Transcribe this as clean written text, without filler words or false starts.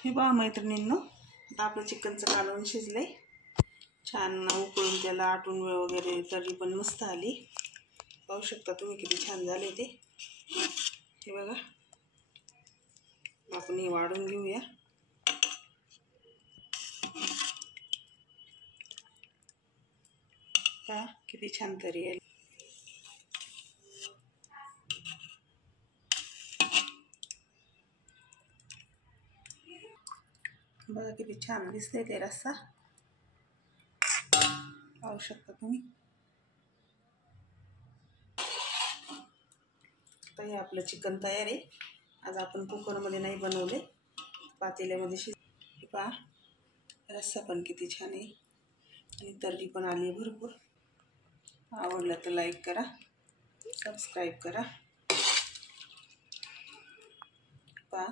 हे पहा मैत्रिणींनो, आता आपलं चिकनचं कालवण शिजले छान, उकळून त्याला आटून वगैरे तरी पण मस्त आली। पाहू शकता तुम्ही किती छान झाले ते। हे बघा, आपण हे वाढून घेऊया। पहा किती छान तरी आली। बघा किती छान दिसते ते रस्सा, पाहू शकता तुम्ही। तर हे आपलं चिकन तयार आहे। आज आपण कुकरमध्ये नाही बनवले, पातेल्यामध्ये पहा रस्सा पण किती छान आहे आणि तर्री पण आली भरपूर। आवडलं तर लाईक करा, सबस्क्राईब करा। पहा